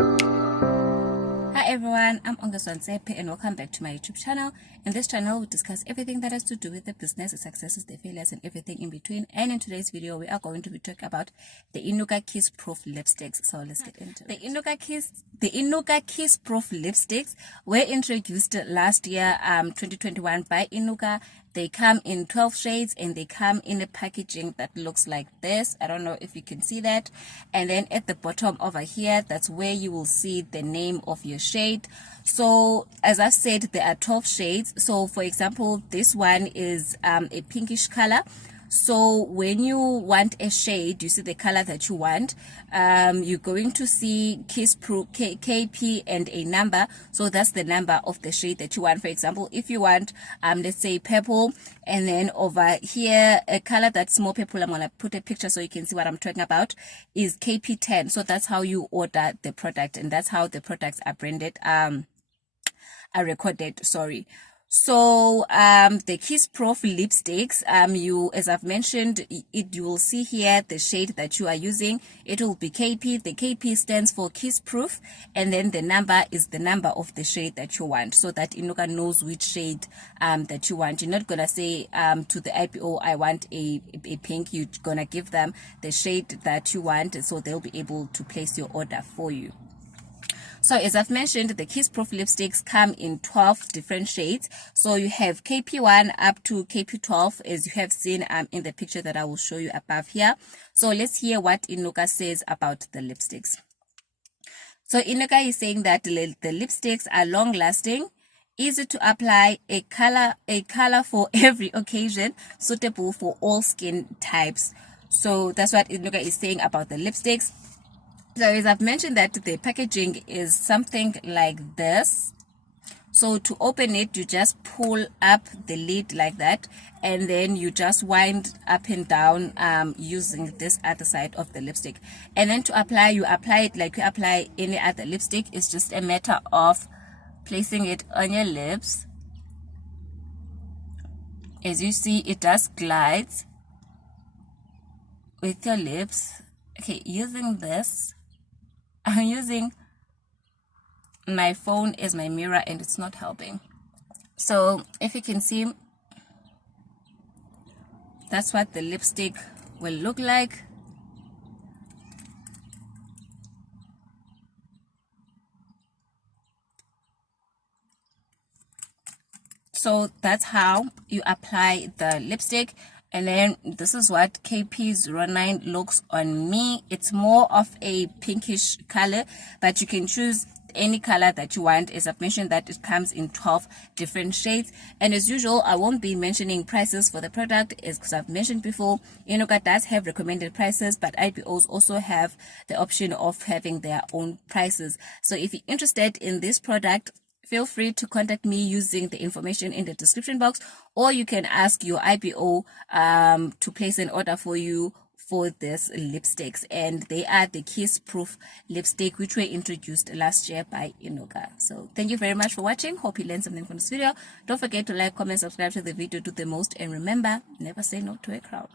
Hi everyone, I'm Ongezwa Ntsepe and welcome back to my YouTube channel. In this channel, we discuss everything that has to do with the business, the successes, the failures, and everything in between. And in today's video, we are going to be talking about the INUKA Kissproof lipsticks. So let's get into it. The INUKA Kissproof lipsticks were introduced last year, 2021 by INUKA. They come in 12 shades and they come in a packaging that looks like this. I don't know if you can see that. And then at the bottom over here, that's where you will see the name of your shade. So as I said, there are 12 shades. So for example, this one is a pinkish color. So when you want a shade, you see the color that you want, you're going to see Kissproof KP and a number. So that's the number of the shade that you want. For example, if you want, let's say purple, and then over here, a color that's more purple, I'm going to put a picture so you can see what I'm talking about, is KP10. So that's how you order the product, and that's how the products are branded, are recorded, sorry. So the Kissproof lipsticks, as I've mentioned, you will see here the shade that you are using. It will be KP. The KP stands for Kissproof, and then the number is the number of the shade that you want, so that INUKA knows which shade that you want. You're not gonna say to the IPO, I want a pink. You're gonna give them the shade that you want, so they'll be able to place your order for you. So as I've mentioned, the Kissproof lipsticks come in 12 different shades. So you have KP1 up to KP12, as you have seen in the picture that I will show you above here. So let's hear what INUKA says about the lipsticks. So INUKA is saying that the lipsticks are long lasting, easy to apply, a color for every occasion, suitable for all skin types. So that's what INUKA is saying about the lipsticks. So as I've mentioned, that the packaging is something like this. So to open it, you just pull up the lid like that, and then you just wind up and down using this other side of the lipstick. And then to apply, you apply it like you apply any other lipstick. It's just a matter of placing it on your lips. As you see, it just glides with your lips. Okay, using this, I'm using my phone as my mirror and it's not helping. So if you can see, that's what the lipstick will look like. So that's how you apply the lipstick. And then this is what KP09 looks on me. It's more of a pinkish color, but you can choose any color that you want. As I've mentioned, that it comes in 12 different shades. And as usual, I won't be mentioning prices for the product, because I've mentioned before, INUKA does have recommended prices, but IPOs also have the option of having their own prices. So if you're interested in this product, feel free to contact me using the information in the description box, or you can ask your IPO to place an order for you for this lipsticks. And they are the Kissproof lipstick, which were introduced last year by INUKA. So thank you very much for watching. Hope you learned something from this video. Don't forget to like, comment, subscribe to the video, do the most, and remember, never say no to a crowd.